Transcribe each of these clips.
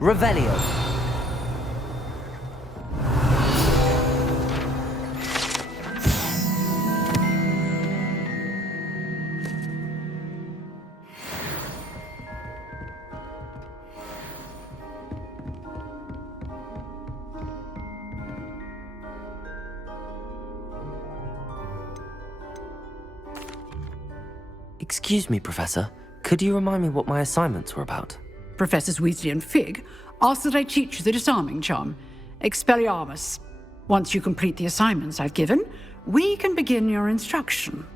Revelio. Excuse me, Professor. Could you remind me what my assignments were about? Professors Weasley and Fig ask that I teach you the disarming charm, Expelliarmus. Once you complete the assignments I've given, we can begin your instruction.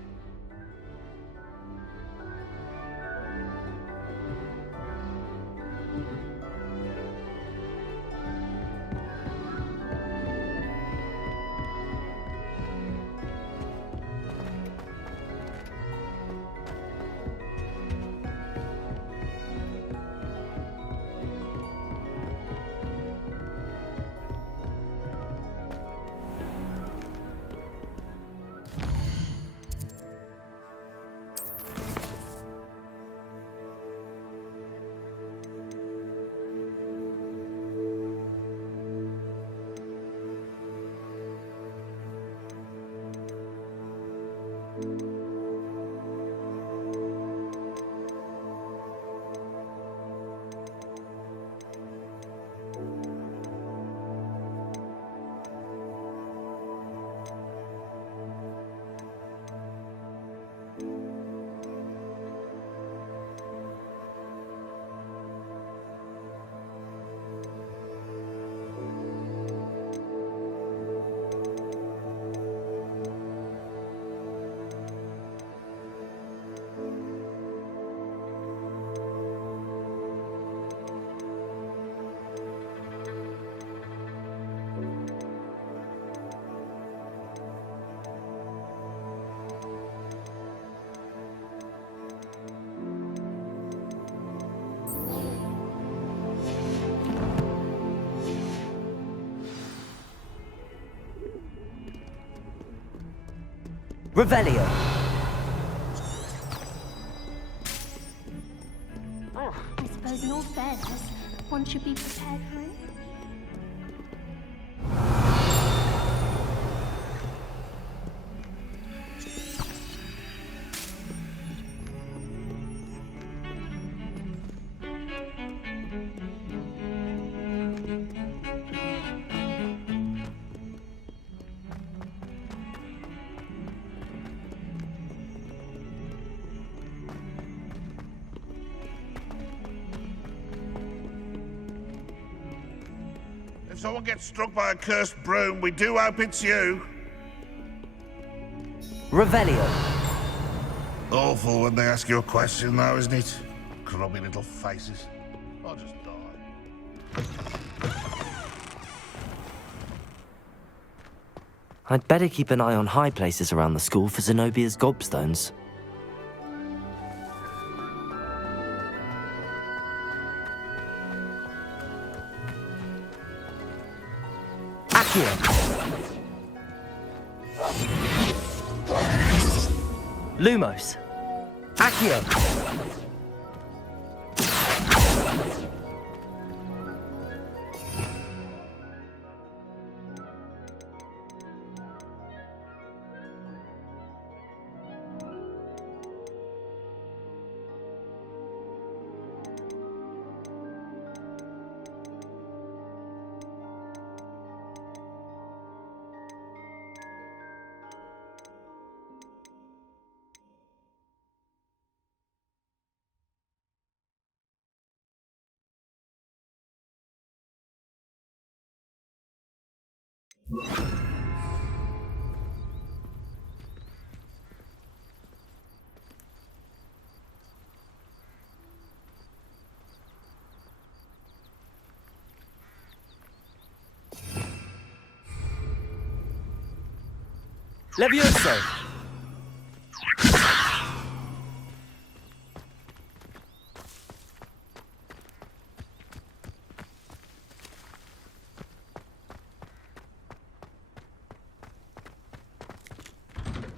Revelio. I suppose in all fairness, one should be prepared for it. If someone gets struck by a cursed broom, we do hope it's you. Revelio. Awful when they ask you a question, though, isn't it? Grubby little faces. I'll just die. I'd better keep an eye on high places around the school for Zenobia's gobstones. Lumos. Accio. Levioso!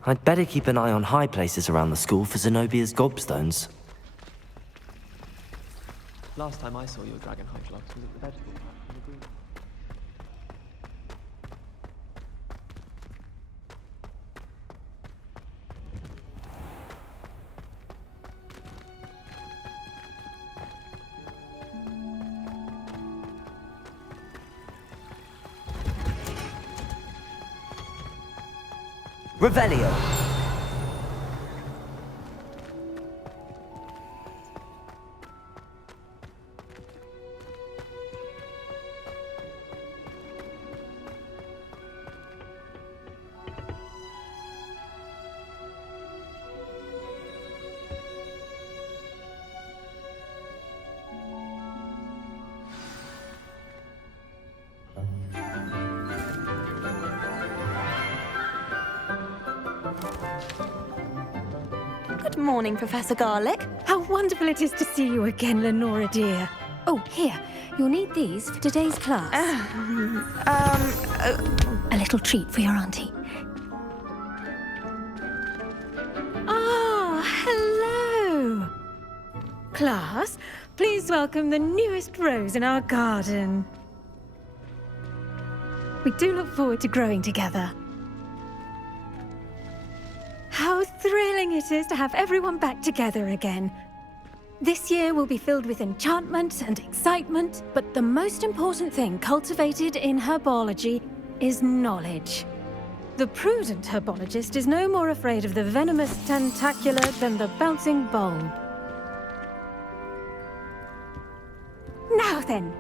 I'd better keep an eye on high places around the school for Zenobia's gobstones. Last time I saw your dragon hydrox was at the vegetable patch in the green. Revelio. Good morning, Professor Garlick. How wonderful it is to see you again, Lenora dear. Oh, here. You'll need these for today's class. A little treat for your auntie. Ah, hello. Class, please welcome the newest rose in our garden. We do look forward to growing together. How thrilling it is to have everyone back together again. This year will be filled with enchantment and excitement, but the most important thing cultivated in herbology is knowledge. The prudent herbologist is no more afraid of the venomous tentacular than the bouncing bulb. Now then,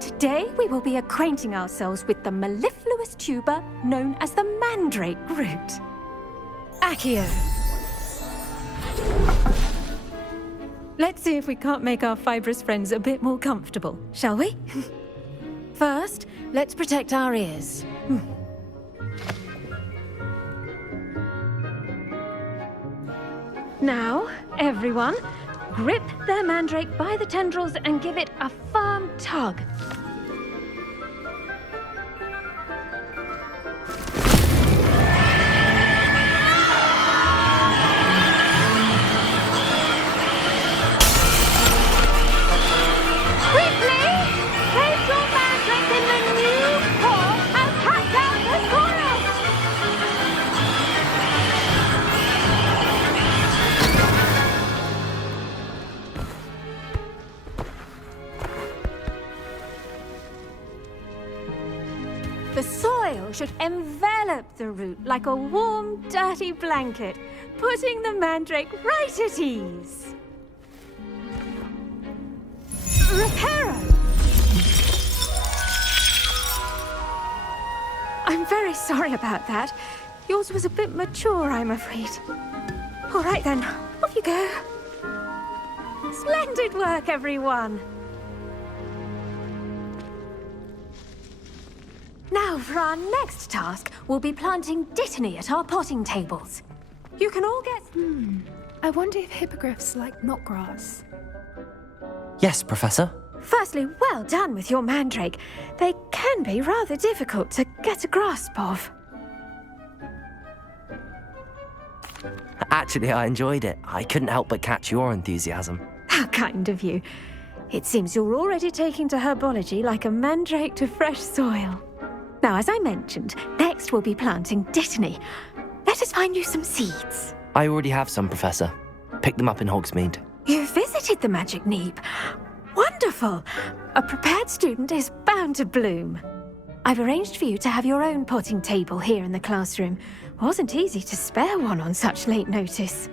today we will be acquainting ourselves with the mellifluous tuber known as the mandrake root. Accio. Let's see if we can't make our fibrous friends a bit more comfortable, shall we? First, let's protect our ears. Now, everyone, grip their mandrake by the tendrils and give it a firm tug. The soil should envelop the root like a warm, dirty blanket, putting the mandrake right at ease. Reparo! I'm very sorry about that. Yours was a bit mature, I'm afraid. All right then, off you go. Splendid work, everyone. Now, for our next task, we'll be planting dittany at our potting tables. You can all get... I wonder if hippogriffs like knotgrass. Yes, Professor. Firstly, well done with your mandrake. They can be rather difficult to get a grasp of. Actually, I enjoyed it. I couldn't help but catch your enthusiasm. How kind of you. It seems you're already taking to herbology like a mandrake to fresh soil. Now, as I mentioned, next we'll be planting dittany. Let us find you some seeds. I already have some, Professor. Picked them up in Hogsmeade. You visited the Magic Neep. Wonderful! A prepared student is bound to bloom. I've arranged for you to have your own potting table here in the classroom. Wasn't easy to spare one on such late notice.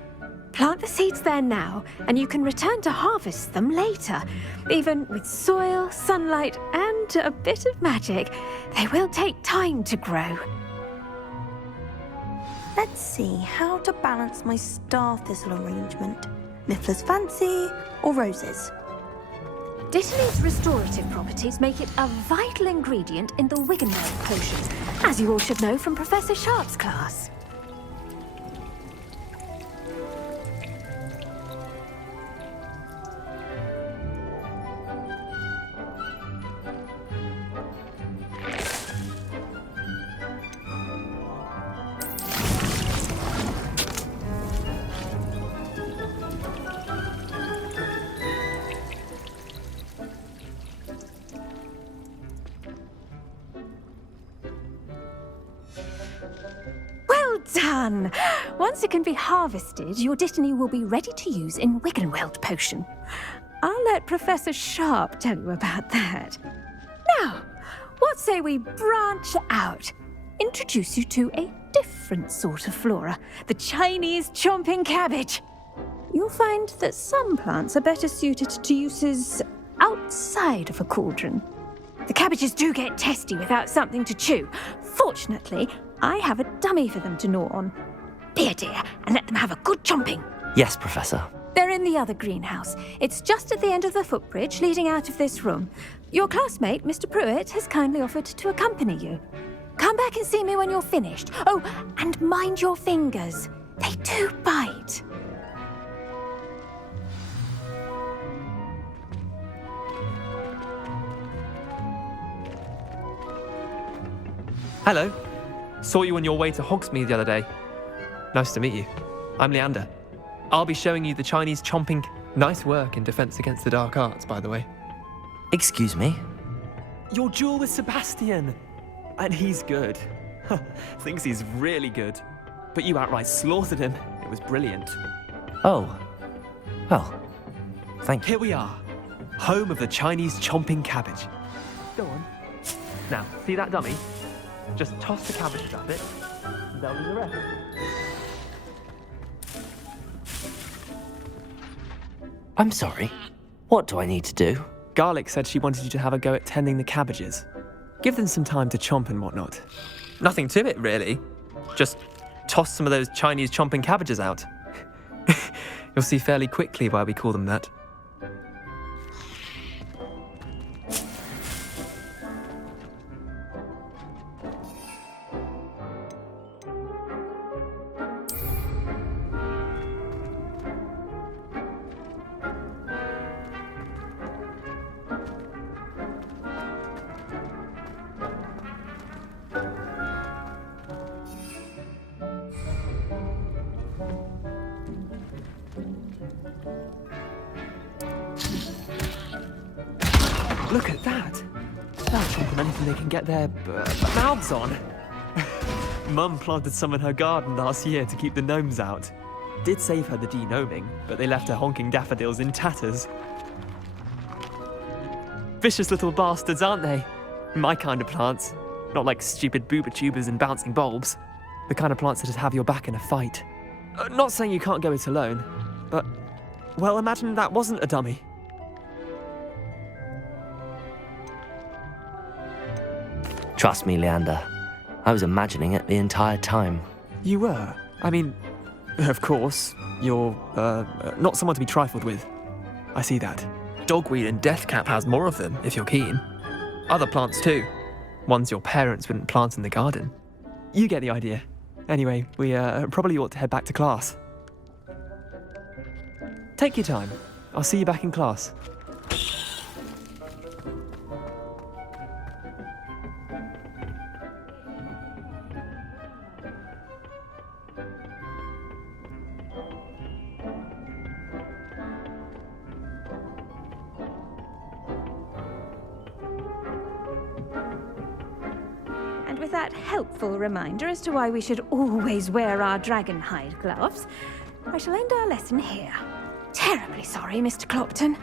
Plant the seeds there now, and you can return to harvest them later. Even with soil, sunlight, and a bit of magic, they will take time to grow. Let's see how to balance my star thistle arrangement. Niffler's fancy or roses? Dittany's restorative properties make it a vital ingredient in the Wiggenweld potions, as you all should know from Professor Sharp's class. done. Once it can be harvested, your Dittany will be ready to use in Wiggenweld potion. I'll let Professor Sharp tell you about that. Now, what say we branch out? Introduce you to a different sort of flora, the Chinese chomping cabbage. You'll find that some plants are better suited to uses outside of a cauldron. The cabbages do get testy without something to chew. Fortunately, I have a dummy for them to gnaw on. Be a dear and let them have a good chomping. Yes, Professor. They're in the other greenhouse. It's just at the end of the footbridge leading out of this room. Your classmate, Mr. Pruitt, has kindly offered to accompany you. Come back and see me when you're finished. Oh, and mind your fingers. They do bite. Hello. Saw you on your way to Hogsmeade the other day. Nice to meet you. I'm Leander. I'll be showing you the Chinese chomping. Nice work in Defense Against the Dark Arts, by the way. Excuse me? Your duel with Sebastian. And he's good. Thinks he's really good. But you outright slaughtered him. It was brilliant. Oh. Well, thank you. Here we are. Home of the Chinese chomping cabbage. Go on. Now, see that dummy? Just toss the cabbages at it, and they'll do the rest. I'm sorry. What do I need to do? Garlic said she wanted you to have a go at tending the cabbages. Give them some time to chomp and whatnot. Nothing to it, really. Just toss some of those Chinese chomping cabbages out. You'll see fairly quickly why we call them that. Look at that! They'll chomp on anything they can get their mouths on. Mum planted some in her garden last year to keep the gnomes out. Did save her the de-gnoming, but they left her honking daffodils in tatters. Vicious little bastards, aren't they? My kind of plants. Not like stupid booba tubers and bouncing bulbs. The kind of plants that'd have your back in a fight. Not saying you can't go it alone, but, well, imagine that wasn't a dummy. Trust me, Leander. I was imagining it the entire time. You were? I mean, of course, you're, not someone to be trifled with. I see that. Dogweed and deathcap has more of them, if you're keen. Other plants too. Ones your parents wouldn't plant in the garden. You get the idea. Anyway, we probably ought to head back to class. Take your time. I'll see you back in class. And with that helpful reminder as to why we should always wear our dragon hide gloves, I shall end our lesson here. Terribly sorry, Mr. Clopton.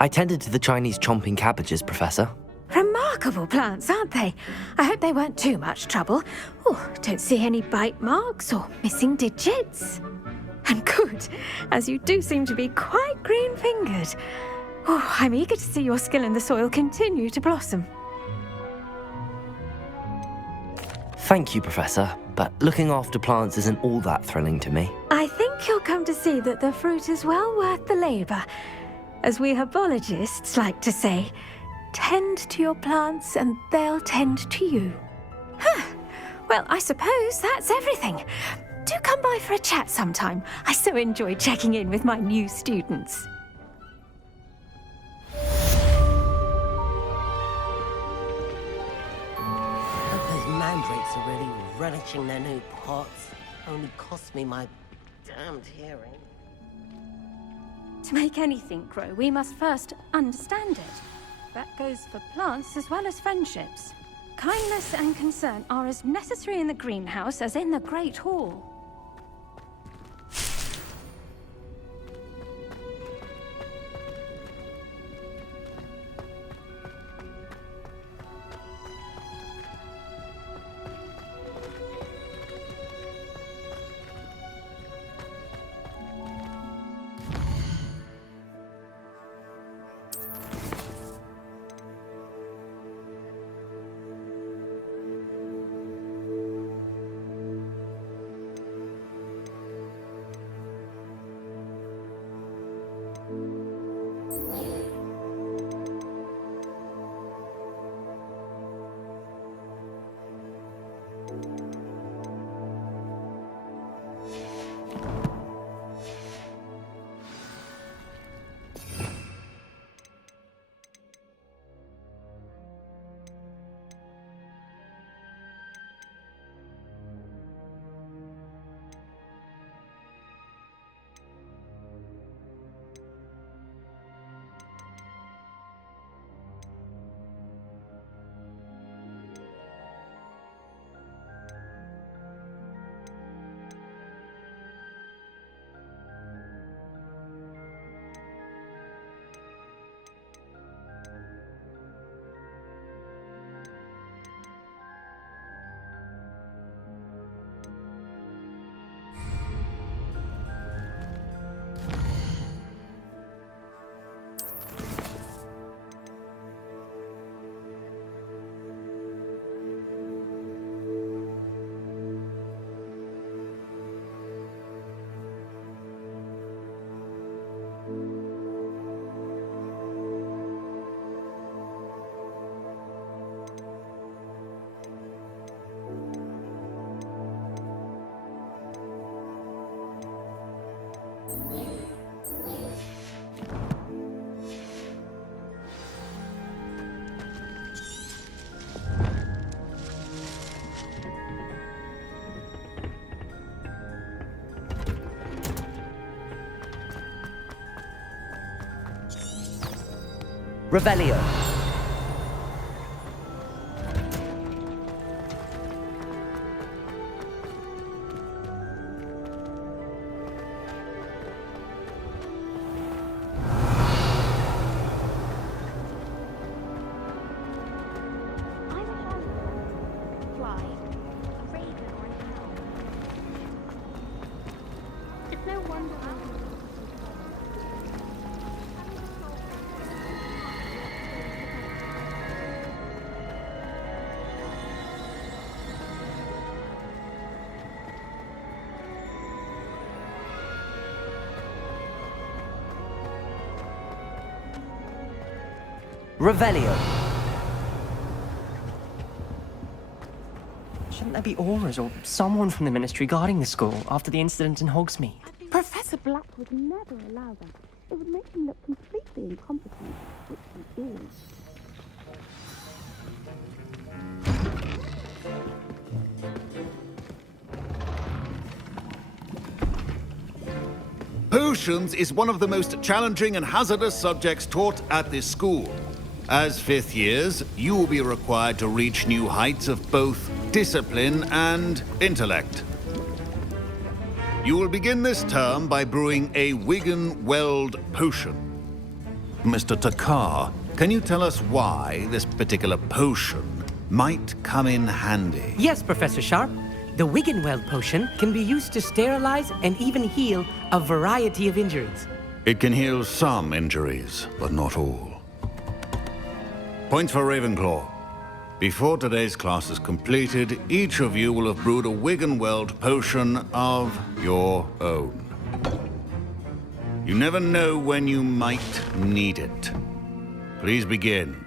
I tended to the Chinese chomping cabbages, Professor. Remarkable plants, aren't they? I hope they weren't too much trouble. Oh, don't see any bite marks or missing digits. And good, as you do seem to be quite green-fingered. Oh, I'm eager to see your skill in the soil continue to blossom. Thank you, Professor, but looking after plants isn't all that thrilling to me. I think you'll come to see that the fruit is well worth the labour. As we herbologists like to say, tend to your plants and they'll tend to you. Huh. Well, I suppose that's everything. Do come by for a chat sometime. I so enjoy checking in with my new students. Those mandrakes are really relishing their new pots. Only cost me my damned hearing. To make anything grow, we must first understand it. That goes for plants as well as friendships. Kindness and concern are as necessary in the greenhouse as in the Great Hall. Revelio. Revelio. Shouldn't there be auras or someone from the Ministry guarding the school after the incident in Hogsmeade? Professor Black would never allow that. It would make him look completely incompetent, which he is. Potions is one of the most challenging and hazardous subjects taught at this school. As fifth years, you will be required to reach new heights of both discipline and intellect. You will begin this term by brewing a Wigan-Weld potion. Mr. Takar, can you tell us why this particular potion might come in handy? Yes, Professor Sharp. The Wigan-Weld potion can be used to sterilize and even heal a variety of injuries. It can heal some injuries, but not all. Points for Ravenclaw. Before today's class is completed, each of you will have brewed a Wigan-Weld potion of your own. You never know when you might need it. Please begin.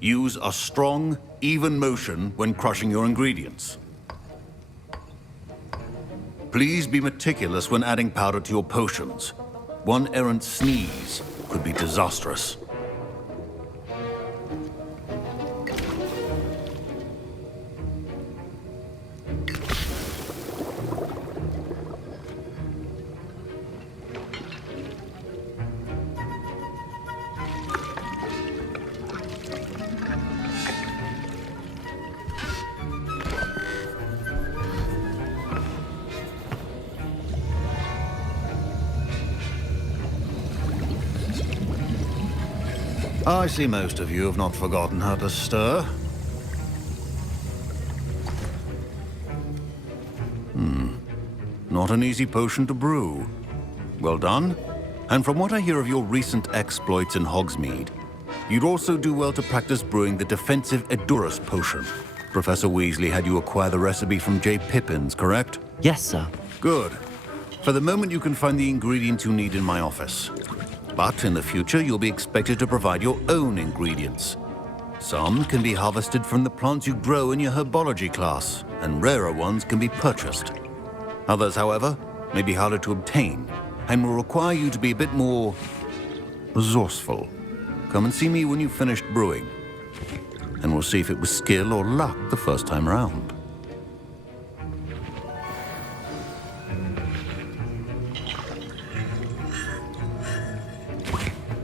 Use a strong, even motion when crushing your ingredients. Please be meticulous when adding powder to your potions. One errant sneeze could be disastrous. I see most of you have not forgotten how to stir. Not an easy potion to brew. Well done. And from what I hear of your recent exploits in Hogsmeade, you'd also do well to practice brewing the defensive Edurus potion. Professor Weasley had you acquire the recipe from J. Pippins, correct? Yes, sir. Good. For the moment, you can find the ingredients you need in my office. But in the future, you'll be expected to provide your own ingredients. Some can be harvested from the plants you grow in your herbology class, and rarer ones can be purchased. Others, however, may be harder to obtain, and will require you to be a bit more resourceful. Come and see me when you've finished brewing, and we'll see if it was skill or luck the first time round.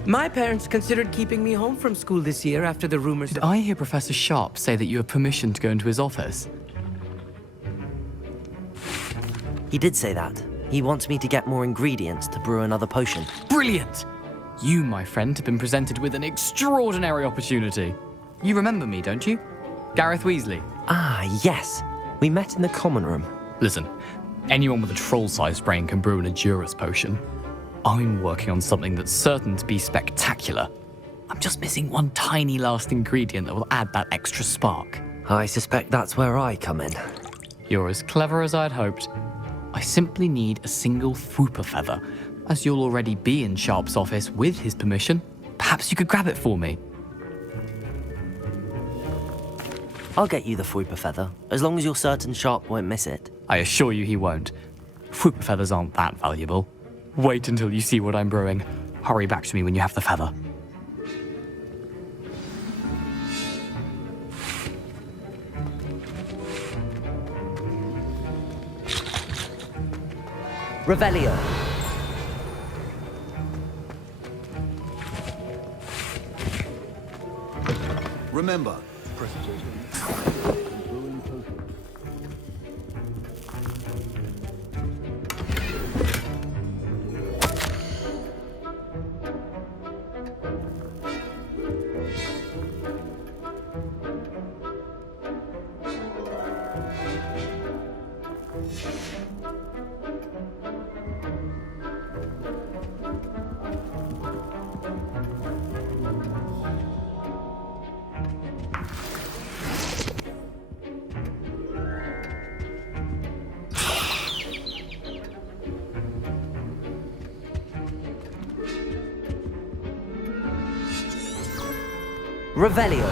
My parents considered keeping me home from school this year after the rumors. Did I hear Professor Sharp say that you have permission to go into his office? He did say that. He wants me to get more ingredients to brew another potion. Brilliant! You, my friend, have been presented with an extraordinary opportunity. You remember me, don't you? Gareth Weasley. Ah, yes. We met in the common room. Listen, anyone with a troll-sized brain can brew an Edurus potion. I'm working on something that's certain to be spectacular. I'm just missing one tiny last ingredient that will add that extra spark. I suspect that's where I come in. You're as clever as I'd hoped. I simply need a single Fwooper feather. As you'll already be in Sharp's office with his permission, perhaps you could grab it for me. I'll get you the Fwooper feather, as long as you're certain Sharp won't miss it. I assure you he won't. Fwooper feathers aren't that valuable. Wait until you see what I'm brewing. Hurry back to me when you have the feather. Revelio. Remember, Revelio.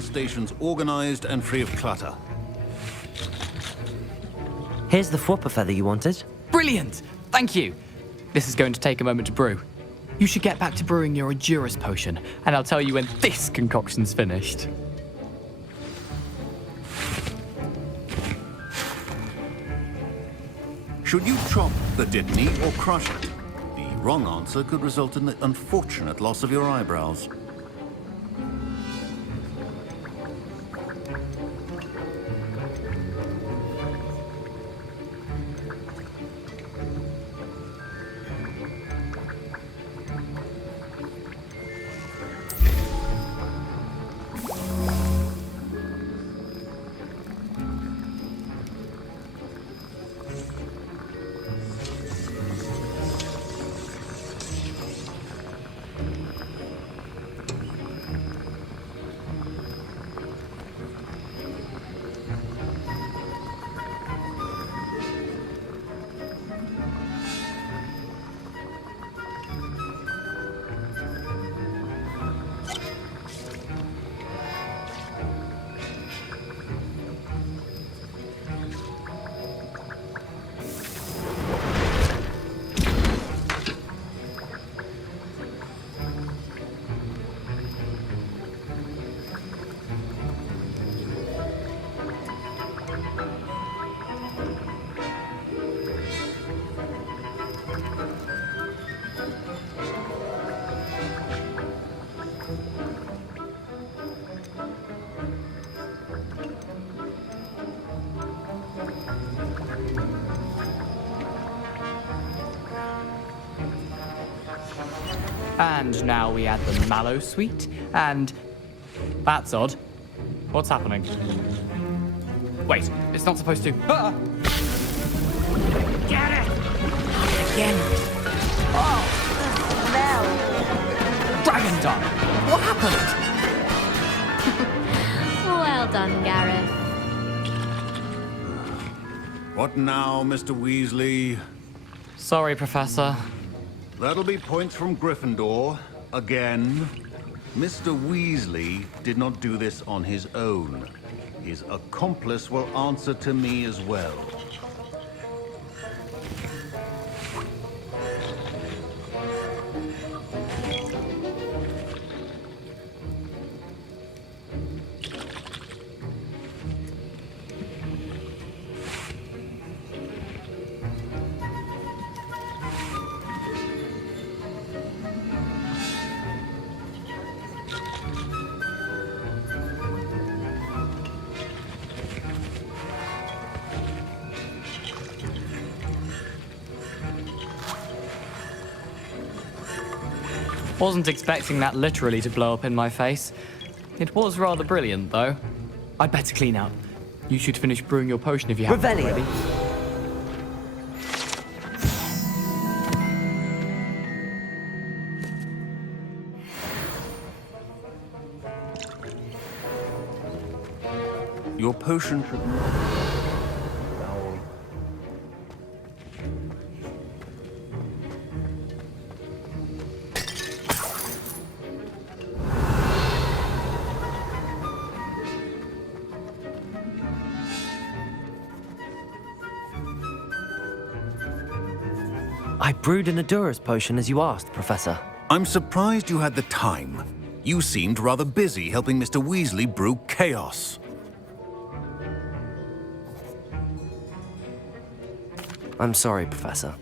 stations organized and free of clutter. Here's the Fwooper feather you wanted. Brilliant! Thank you. This is going to take a moment to brew. You should get back to brewing your Edurus potion, and I'll tell you when this concoction's finished. Should you chop the Dittany or crush it? The wrong answer could result in the unfortunate loss of your eyebrows. And now we add the mallow sweet, and... That's odd. What's happening? Wait, it's not supposed to... Ah! Get it! Again. Oh! Dragon die! What happened? Well done, Gareth. What now, Mr. Weasley? Sorry, Professor. That'll be points from Gryffindor. Again. Mr. Weasley did not do this on his own. His accomplice will answer to me as well. Wasn't expecting that literally to blow up in my face. It was rather brilliant, though. I'd better clean up. You should finish brewing your potion if you haven't already. Your potion should... I brewed an Adura's potion as you asked, Professor. I'm surprised you had the time. You seemed rather busy helping Mr. Weasley brew chaos. I'm sorry, Professor.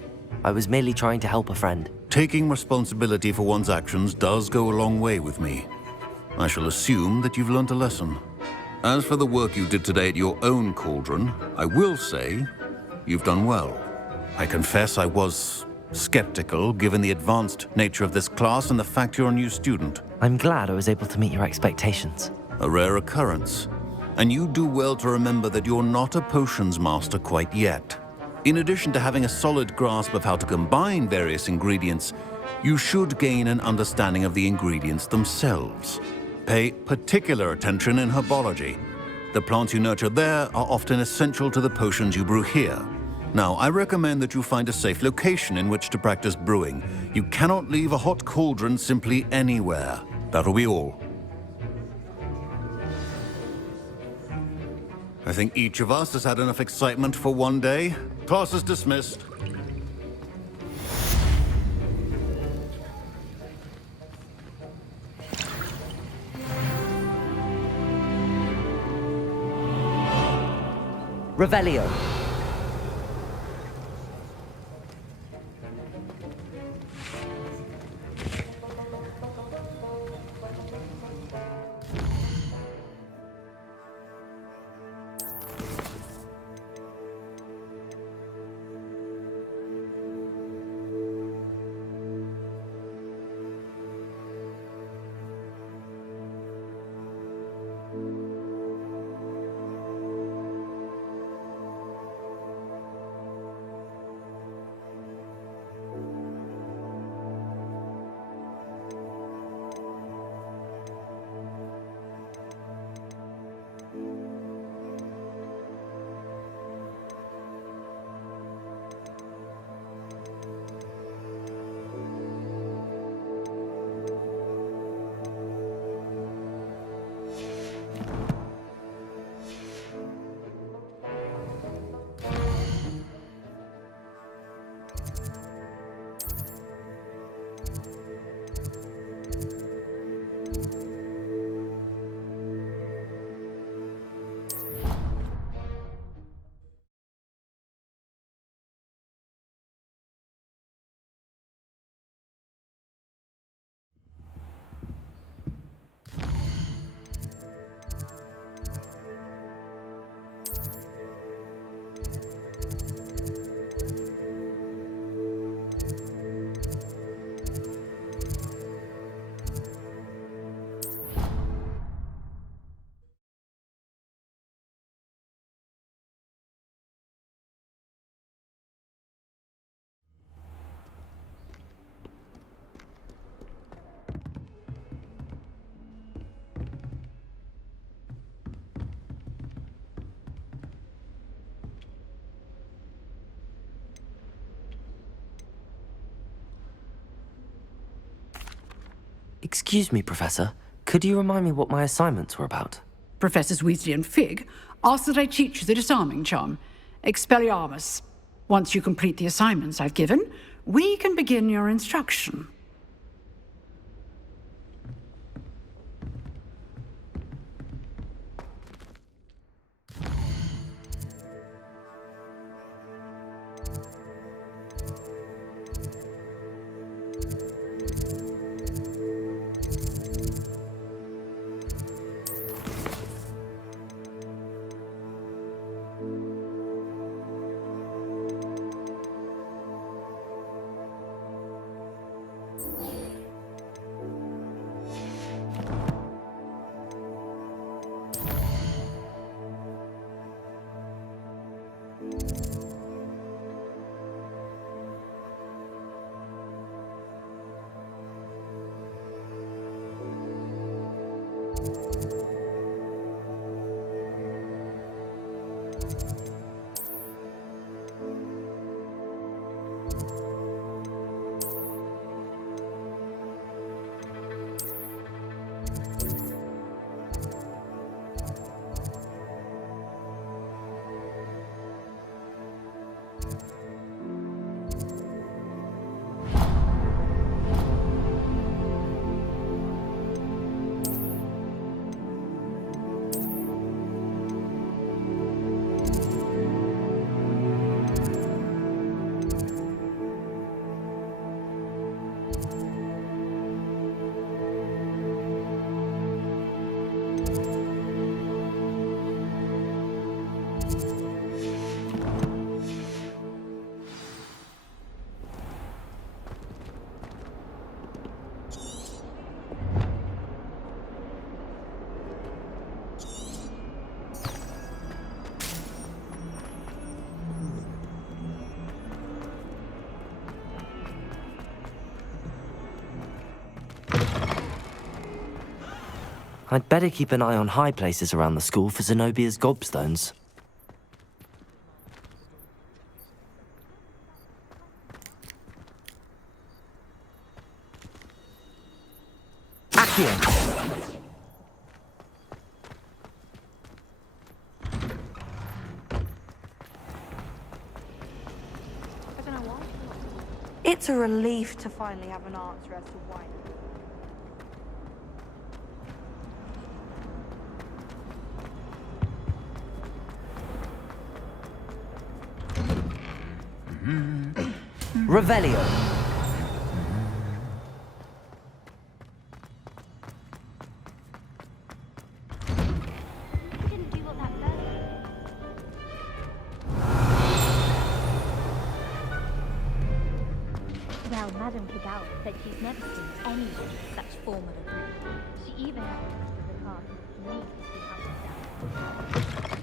I was merely trying to help a friend. Taking responsibility for one's actions does go a long way with me. I shall assume that you've learnt a lesson. As for the work you did today at your own cauldron, I will say you've done well. I confess I was skeptical, given the advanced nature of this class and the fact you're a new student. I'm glad I was able to meet your expectations. A rare occurrence. And you do well to remember that you're not a potions master quite yet. In addition to having a solid grasp of how to combine various ingredients, you should gain an understanding of the ingredients themselves. Pay particular attention in herbology. The plants you nurture there are often essential to the potions you brew here. Now, I recommend that you find a safe location in which to practice brewing. You cannot leave a hot cauldron simply anywhere. That'll be all. I think each of us has had enough excitement for one day. Class is dismissed. Revelio. Excuse me, Professor. Could you remind me what my assignments were about? Professors Weasley and Fig ask that I teach you the disarming charm, Expelliarmus. Once you complete the assignments I've given, we can begin your instruction. I'd better keep an eye on high places around the school for Zenobia's gobstones. Accio! It's a relief to finally have an answer as to why. Revelio. Well, Madame Kidal said she's never seen anyone with such form of a brew. She even had the rest of the card with me to see how it's done.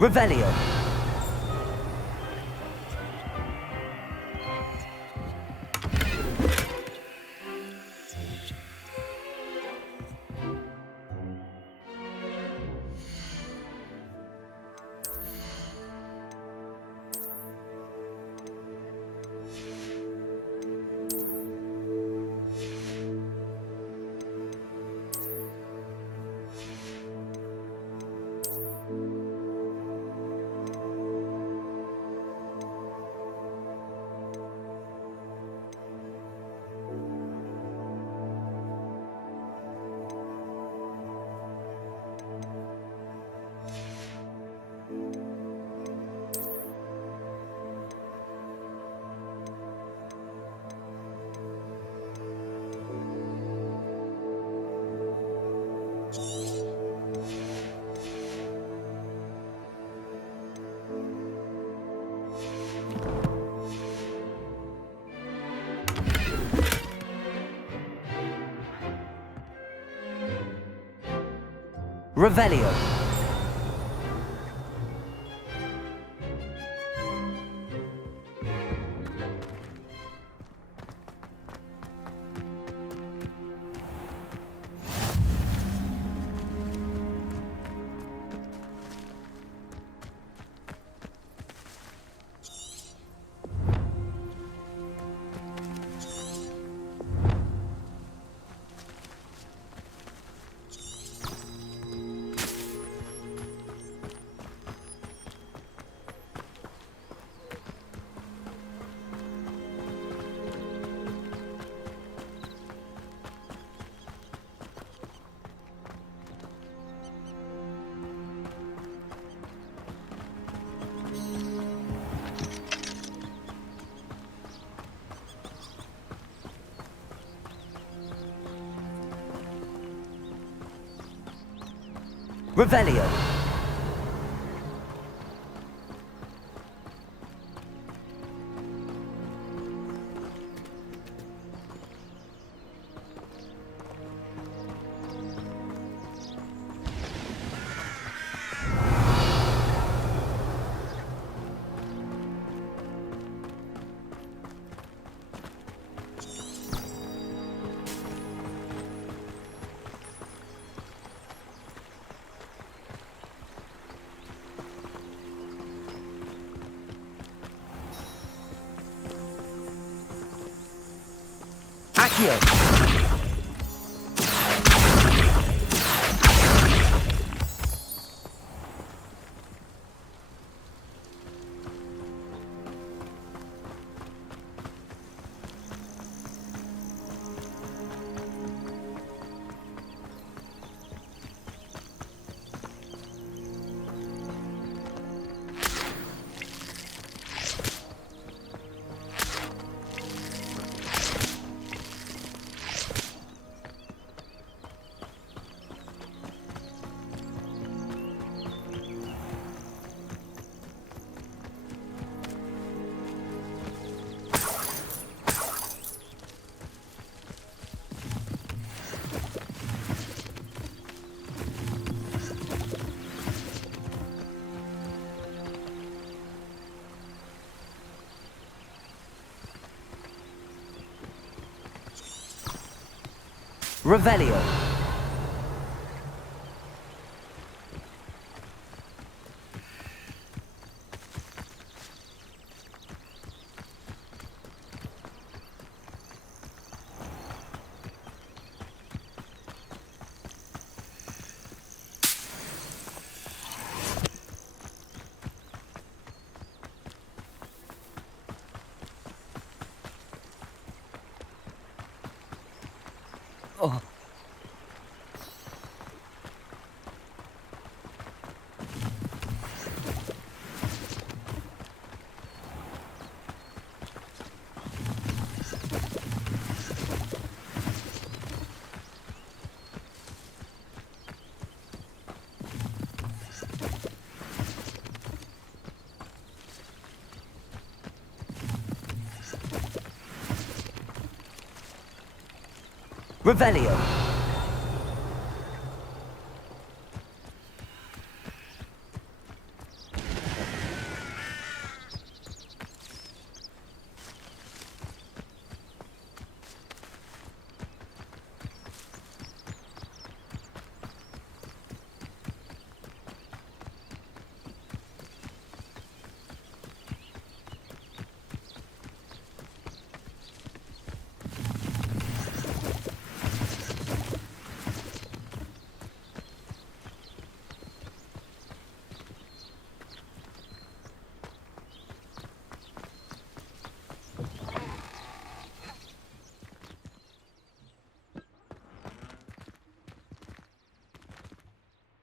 Revelio. Revelio. Revelio. Accio. Revelio. Oh. Revelio.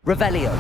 Revelio.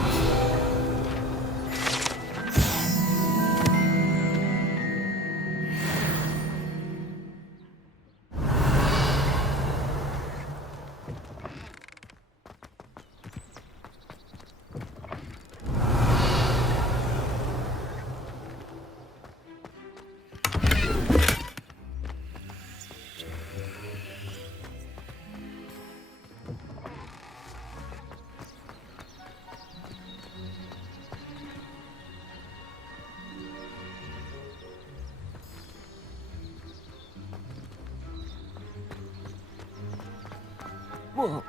Whoa.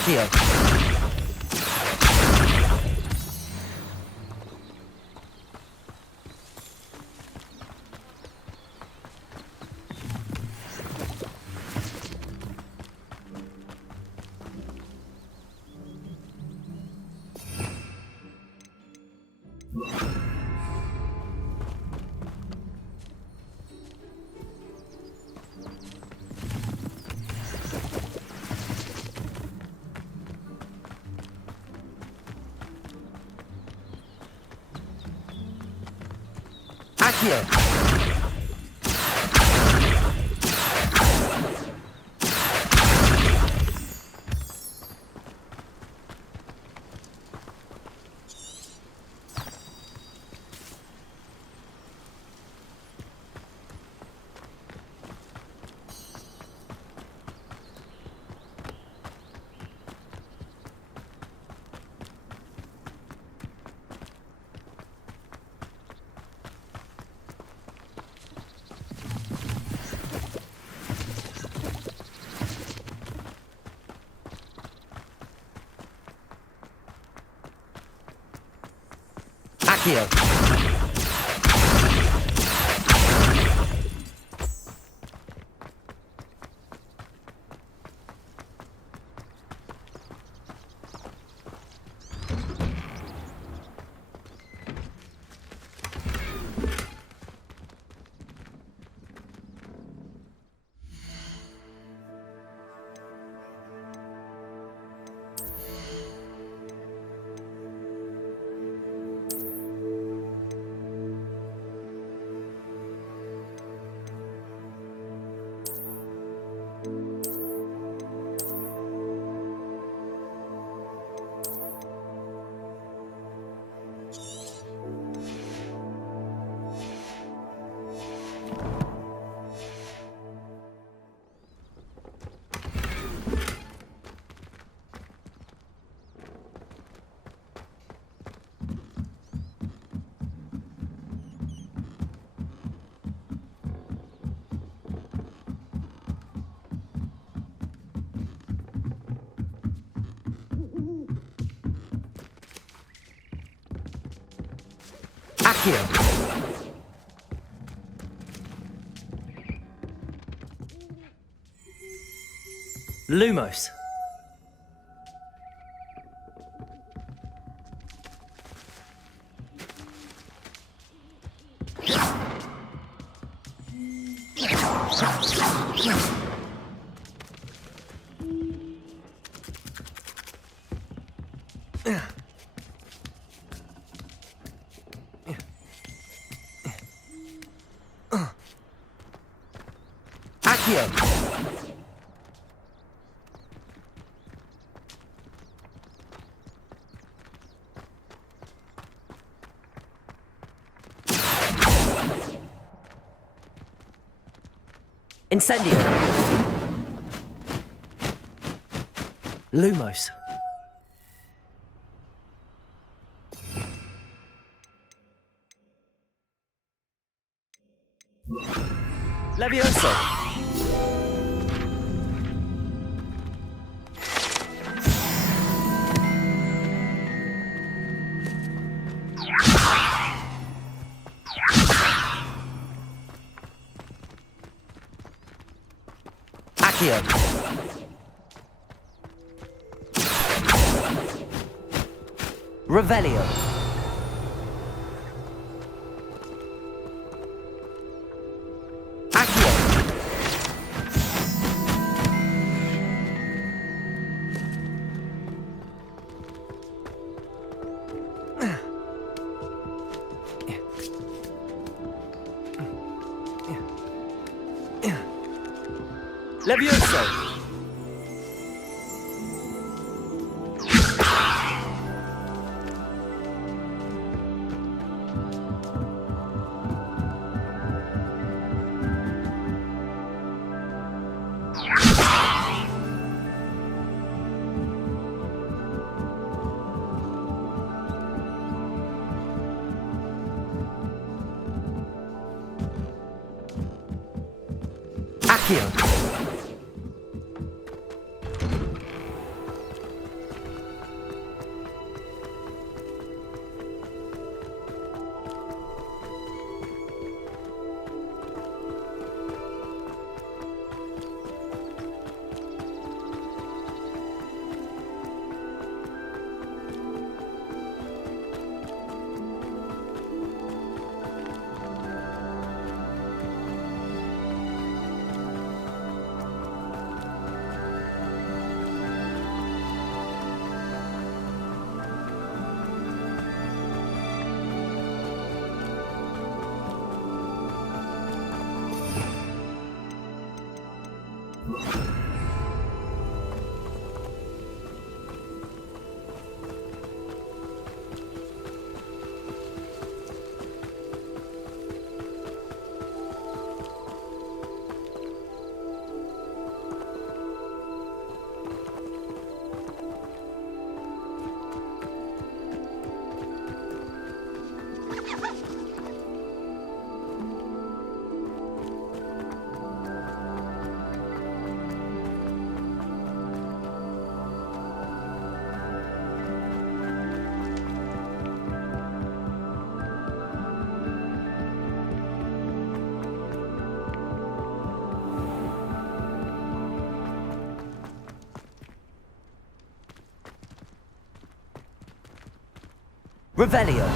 Accio. Accio. Accio. Accio. Lumos. Incendio. Lumos. Levioso. Accio. Revelio. Accio. Levioso! Accio! Revelio.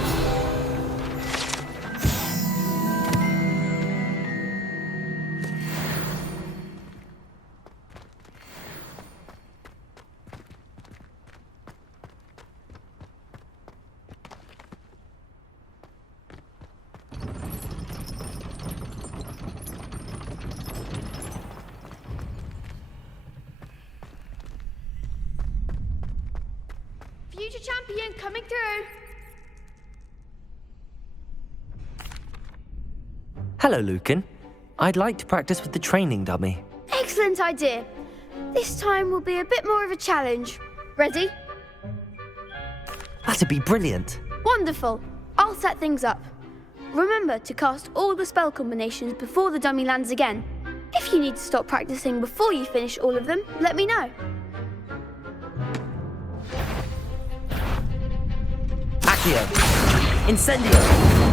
Future champion coming through. Hello, Lucan. I'd like to practice with the training dummy. Excellent idea. This time will be a bit more of a challenge. Ready? That'd be brilliant. Wonderful. I'll set things up. Remember to cast all the spell combinations before the dummy lands again. If you need to stop practicing before you finish all of them, let me know. Accio. Incendio.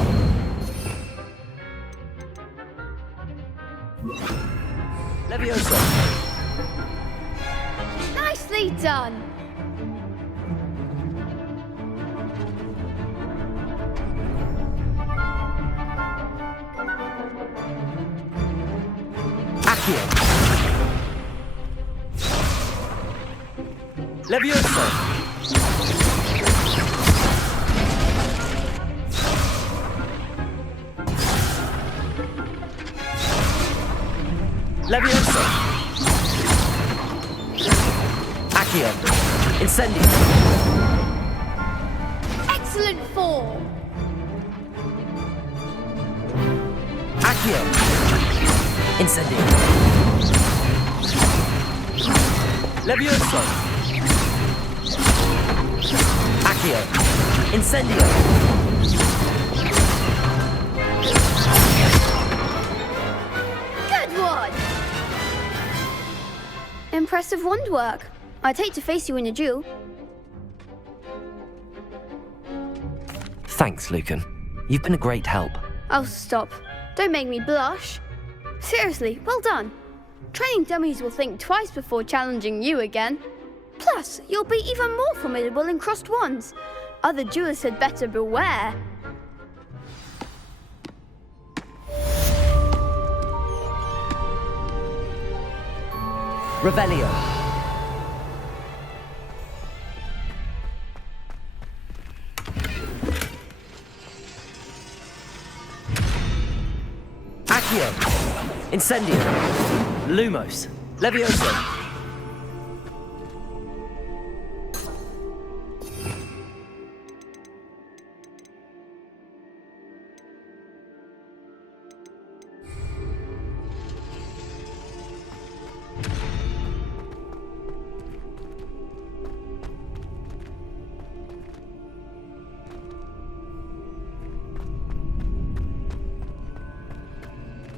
Levioso. Nicely done. Accio. Levioso. Levioso. Accio. Incendio. Excellent form. Accio. Incendio. Levioso. Accio. Incendio. Good one. Impressive wand work. I'd hate to face you in a duel. Thanks, Lucan. You've been a great help. Oh, stop. Don't make me blush. Seriously, well done. Training dummies will think twice before challenging you again. Plus, you'll be even more formidable in crossed wands. Other duelists had better beware. Revelio. Accio. Incendio. Lumos. Levioso.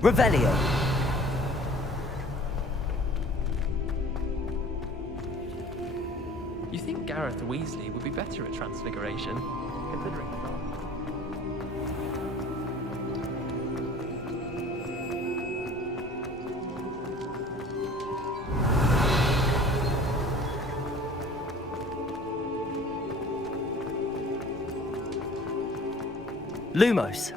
Revelio. You think Gareth Weasley would be better at transfiguration, considering the fact. Lumos.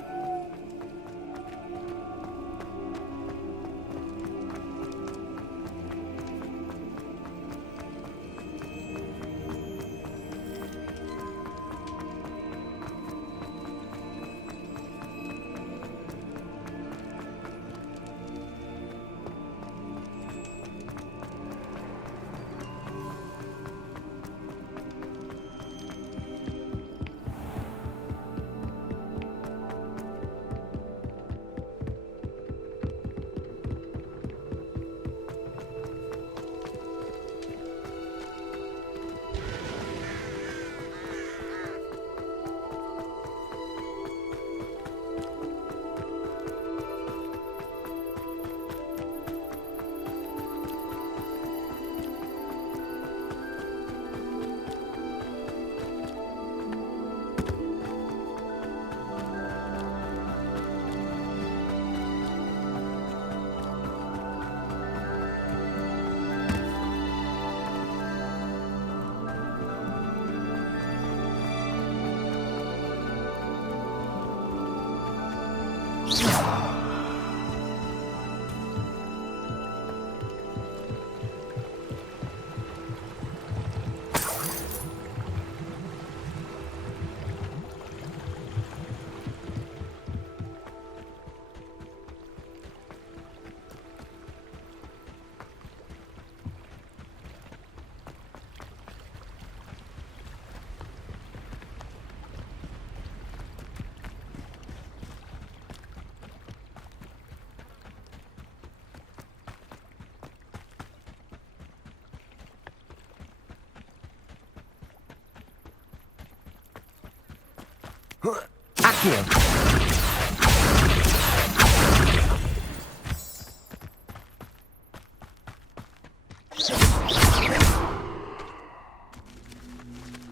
Accio.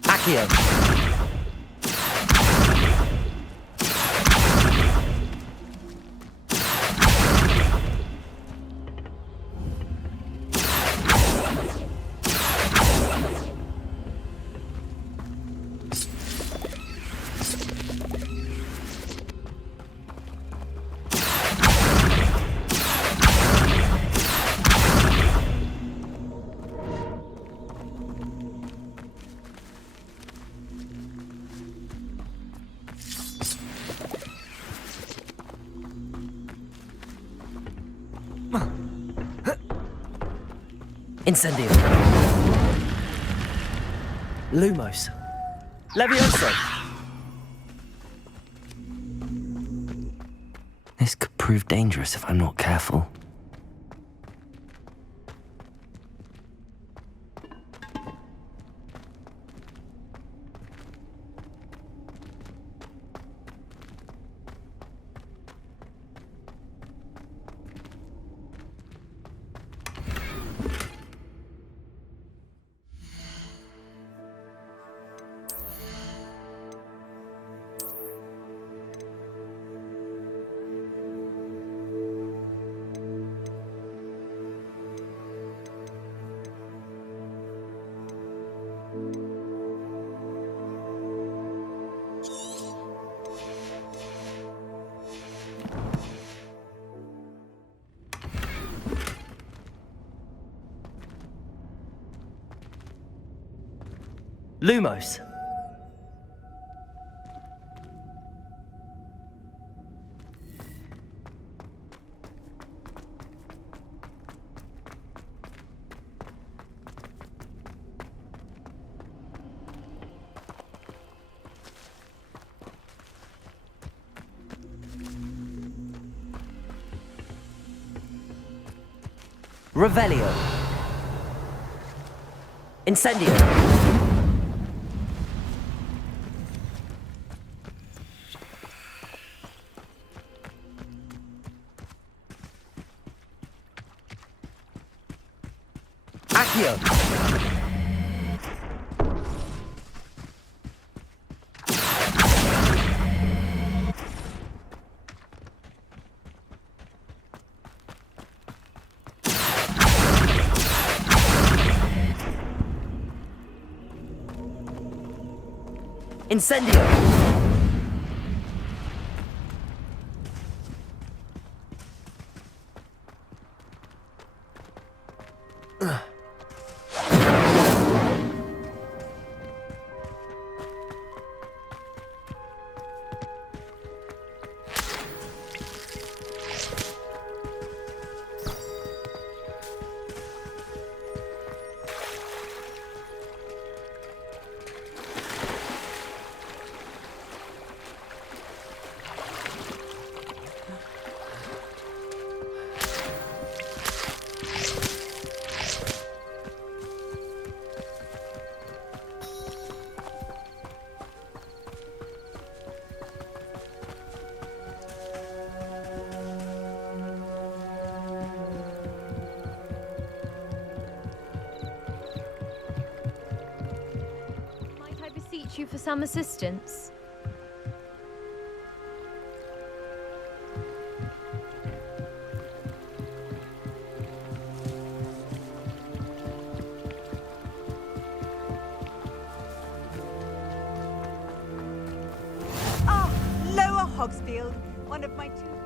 Accio. Incendio. Lumos. Levioso. This could prove dangerous if I'm not careful. Lumos. Revelio. Incendio. Accio. Incendio. You for some assistance? Ah, Lower Hogsmeade, one of my two